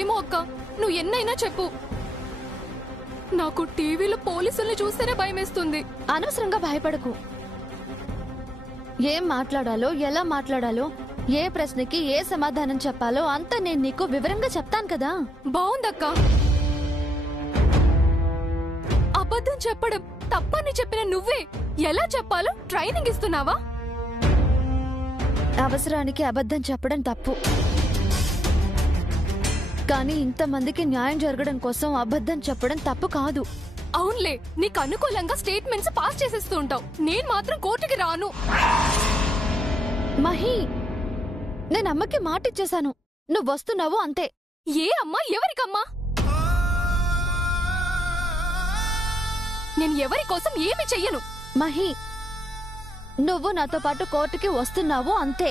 ఏమో అక్క, నువ్వు ఎన్నైనా చెప్పు, నాకు టీవీలో పోలీసుల్ని చూస్తేనే భయమేస్తుంది. అనవసరంగా భయపడకు. ఏం మాట్లాడాలో, ఎలా మాట్లాడాలో, ఏ ప్రశ్నకి ఏ సమాధానం చెప్పాలో అంతా నేను నీకు వివరంగా చెప్తాను కదా. బావుందక్క. అబద్ధం చెప్పడం తప్పని చెప్పిన నువ్వే ఎలా చెప్పాలో ట్రైనింగ్ ఇస్తున్నావా? అవసరానికి అబద్ధం చెప్పడం తప్పు, కానీ ఇంతమందికి న్యాయం జరగడం కోసం అబద్ధం చెప్పడం తప్పు కాదు. అవునులే, నీకు అనుకూలంగా స్టేట్మెంట్స్ పాస్ చేసేస్తూ ఉంటావు. నేను మాత్రం కోర్టుకి రాను. మహి, నేను అమ్మకి మాటిచ్చేశాను, నువ్వు వస్తున్నావు అంతే. ఏ అమ్మా? ఎవరికమ్మా? నేను ఎవరి కోసం ఏమి చెయ్యను. మహి, నువ్వు నాతో పాటు కోర్టుకి వస్తున్నావు అంతే,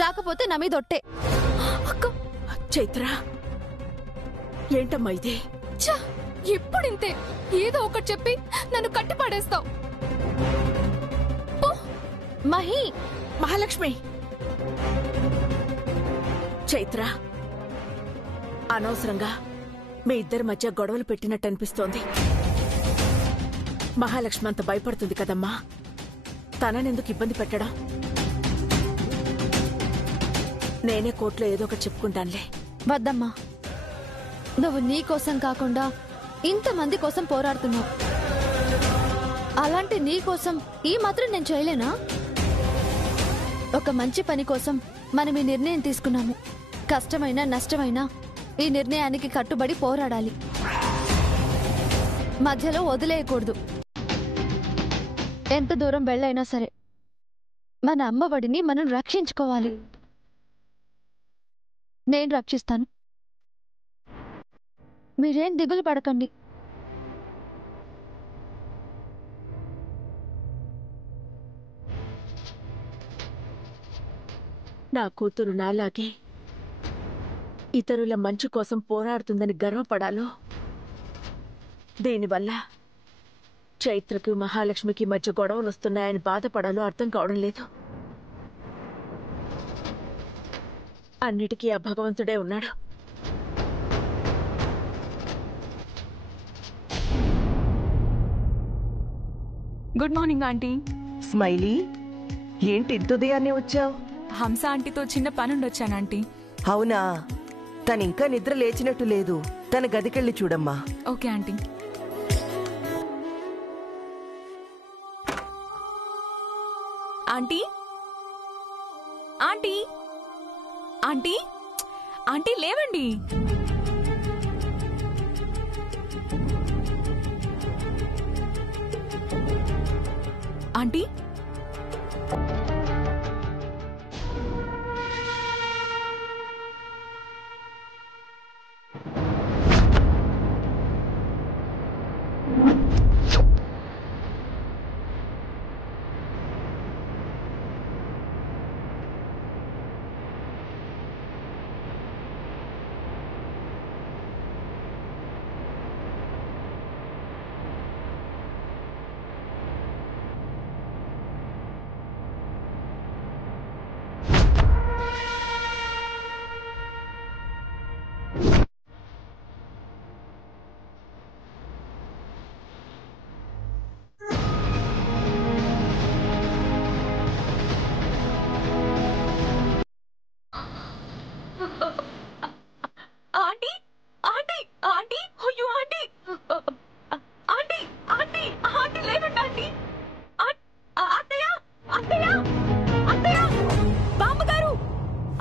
రాకపోతే నా మీదొట్టే. అక్క, చైత్ర, ఏంటమ్మా ఇది? ఎప్పుడింతే, ఏదో ఒకటి చెప్పి నన్ను కట్టిపడేస్తావు. మహి, మహాలక్ష్మి, చైత్ర, అనవసరంగా మీ ఇద్దరి మధ్య గొడవలు పెట్టినట్టు అనిపిస్తోంది. మహాలక్ష్మి అంత భయపడుతుంది కదమ్మా, తననెందుకు ఇబ్బంది పెట్టడం? నేనే కోర్టులో ఏదో ఒకటి చెప్పుకుంటానులే. వద్దమ్మా, నువ్వు నీ కోసం కాకుండా ఇంతమంది కోసం పోరాడుతున్నావు. అలాంటి నీ కోసం ఈ మాత్రం నేను చేయలేనా? ఒక మంచి పని కోసం మనం ఈ నిర్ణయం తీసుకున్నాము. కష్టమైనా నష్టమైనా ఈ నిర్ణయానికి కట్టుబడి పోరాడాలి, మధ్యలో వదిలేయకూడదు. ఎంత దూరం వెళ్ళైనా సరే మన అమ్మఒడిని మనం రక్షించుకోవాలి. నేను రక్షిస్తాను, మీరేం దిగులు పడకండి. నా కూతురు నాలాగే ఇతరుల మంచి కోసం పోరాడుతుందని గర్వపడాలో, దీనివల్ల చైత్రకు మహాలక్ష్మికి మధ్య గొడవలు వస్తున్నాయని బాధపడాలో అర్థం కావడం లేదు. అన్నిటికీ ఆ భగవంతుడే ఉన్నాడు. Good morning aunty. స్మైలీ, ఏంటి ఇంత ఉదయాన్నే వచ్చావు? హంస ఆంటీతో చిన్న పనుండొచ్చాను ఆంటీ. అవునా, తనింకా నిద్ర లేచినట్టు లేదు. తన గదికెళ్ళి చూడమ్మా. Okay aunty. Aunty, aunty, aunty, aunty లేవండి. ఆంటీ, ఆంటీ, ఆంటీ, ఆంటీ, అయ్యో ఆంటీ, ఆంటీ, ఆంటీ, ఆంటీ లేవండి ఆంటీ. అత్తయ్య, అత్తయ్య, అత్తయ్య, బామ్మగారు,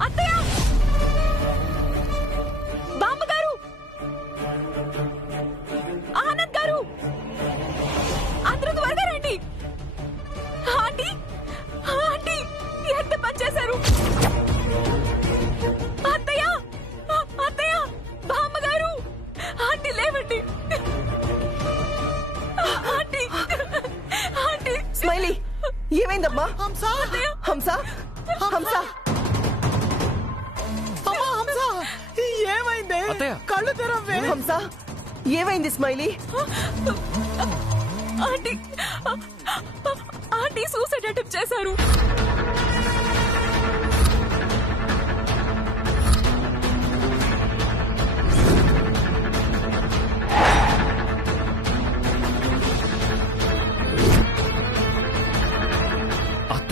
అత్తయ్య, బామ్మగారు, ఆనంద్ గారు, అందరూ త్వరగా రండి. ఆంటీ, ఆంటీ, ఎంత పని చేశారు? అత్తయ్య, అత్తయ్య, బామ్మగారు, ఆంటీ లేవండి. Aunty, aunty. స్మైలీ, ఏమైందమ్మా? హంస, హంస, హంస, హంస, ఏమైంది? కళ్ళు తెరవే. హంస, ఏమైంది smiley? Aunty, aunty suicide attempt చేశారు.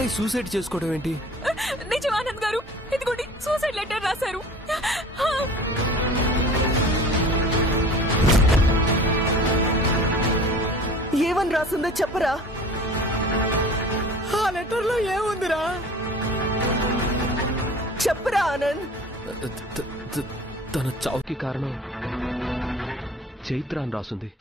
అమ్మాయి సూసైడ్ చేసుకోవడం ఏంటి? నిజం ఆనంద్ గారు, ఇదిగోండి సూసైడ్ లెటర్ రాశారు. ఏమని రాసిందో చెప్పరా? ఆ లెటర్ లో ఏముందిరా? చెప్పరా ఆనంద్. తన చావుకి కారణం చైత్ర అని రాసుంది.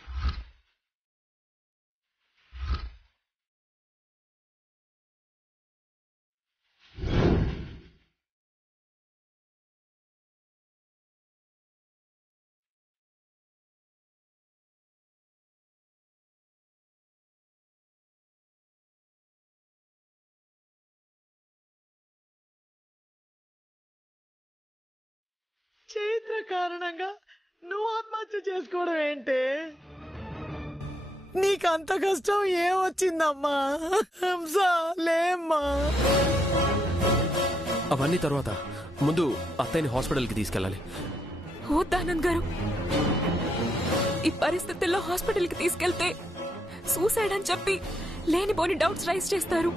చైత్ర కారణంగా నువ్వు ఆత్మహత్య చేసుకోవడం ఏంటే? నీకంత కష్టం ఏమొచ్చిందమ్మా? హంస లేమ్మా. అవన్నీ తర్వాత, ముందు అత్తయ్యని హాస్పిటల్కి తీసుకెళ్ళాలి. వద్దానంద్ గారు, ఈ పరిస్థితుల్లో హాస్పిటల్కి తీసుకెళ్తే సూసైడ్ అని చెప్పి లేనిపోని డౌట్స్ రైజ్ చేస్తారు.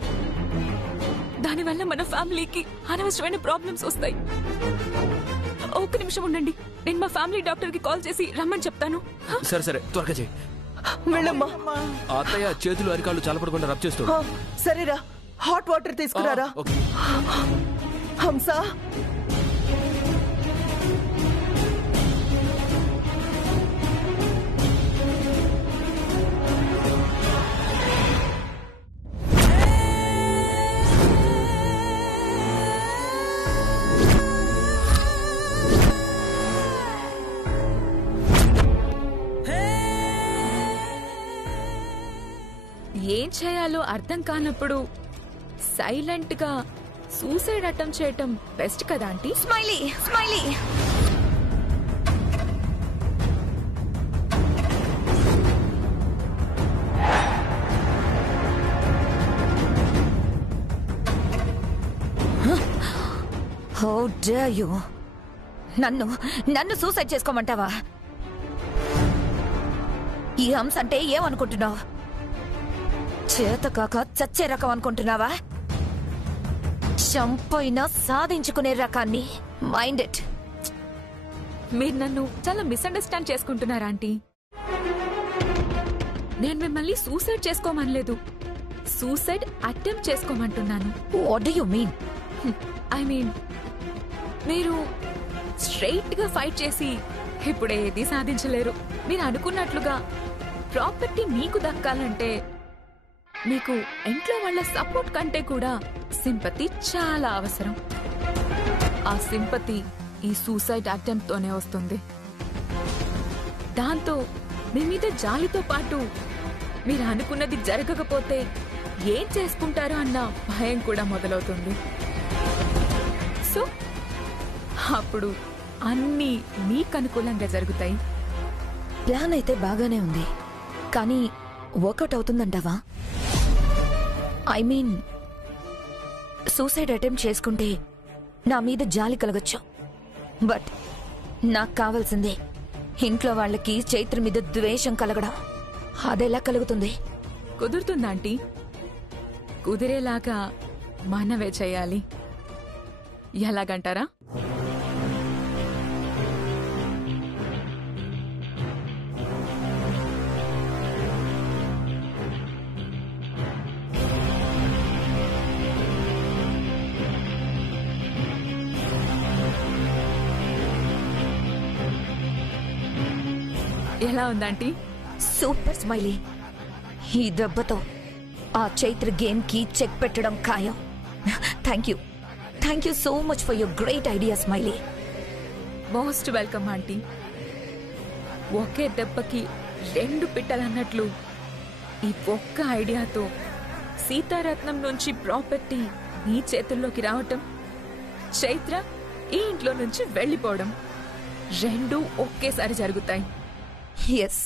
దానివల్ల మన ఫ్యామిలీకి అనవసరమైన ప్రాబ్లమ్స్ వస్తాయి. ఒక్క నిమిషం ఉండండి, నేను మా ఫ్యామిలీ డాక్టర్ కి కాల్ చేసి రమ్మని చెప్తాను. సరే సరే, త్వరగా చేయి. వెళ్ళమ్మా. అత్తయ్య చేతులు అరికాళ్ళు చల్లపడకుండా రబ్ చేస్తాడు. సరేరా, హాట్ వాటర్ తీసుకురారా. హంస, ఏం చేయాలో అర్థం కానప్పుడు సైలెంట్ గా సూసైడ్ అటెంప్ట్ చేయటం బెస్ట్ కదా aunty? Smiley smiley. How dare you! నన్ను సూసైడ్ చేసుకోమంటావా? ఈ హంస అంటే ఏమనుకుంటున్నావు? చేత కాక చచ్చే రకం అనుకుంటున్నావా? చంపైనా సాధించుకునే రకాన్ని. Mind it. మీరు నన్ను చాలా మిస్అండర్స్టాండ్ చేసుకుంటున్నారా ఆంటీ? నేను మిమ్మల్ని సూసైడ్ చేసుకోమనలేదు, సూసైడ్ అటెంప్ట్ చేసుకోమంటున్నాను. What do you mean? I mean, మీరు స్ట్రైట్ గా ఫైట్ చేసి ఇప్పుడు ఏది సాధించలేరు. మీరు అనుకున్నట్లుగా ప్రాపర్టీ మీకు దక్కాలంటే మీకు ఇంట్లో వాళ్ళ సపోర్ట్ కంటే కూడా సింపతి చాలా అవసరం. ఆ సింపతి ఈ సూసైడ్ అటెంప్ట్ తోనే వస్తుంది. దాంతో మీ మీద జాలితో పాటు మీరు అనుకున్నది జరగకపోతే ఏం చేసుకుంటారో అన్న భయం కూడా మొదలవుతుంది. సో అప్పుడు అన్నీ మీకు అనుకూలంగా జరుగుతాయి. ప్లాన్ అయితే బాగానే ఉంది, కానీ వర్కౌట్ అవుతుందంటావా? ఐ మీన్, సూసైడ్ అటెంప్ట్ చేసుకుంటే నా మీద జాలి కలగచ్చు, బట్ నాకు కావాల్సిందే ఇంట్లో వాళ్ళకి చైత్ర మీద ద్వేషం కలగడం. అదెలా కలుగుతుంది? కుదురుతుందా ఆంటీ? కుదిరేలాగా మనవే చేయాలి. ఎలాగంటారా? ఎలా ఉందంటీ? Super smiley. ఈ దెబ్బతో ఆ చైత్ర గేమ్ కి చెక్ పెట్టడం ఖాయం. Thank you so much for your great idea Smiley. Most welcome aunty. ఒకే దెబ్బకి రెండు పిట్టలన్నట్లు ఈ ఒక్క ఐడియాతో సీతారత్నం నుంచి ప్రాపర్టీ మీ చేతుల్లోకి రావటం, చైత్ర ఈ ఇంట్లో నుంచి వెళ్ళిపోవడం, రెండు ఒకేసారి జరుగుతాయి. ఎస్.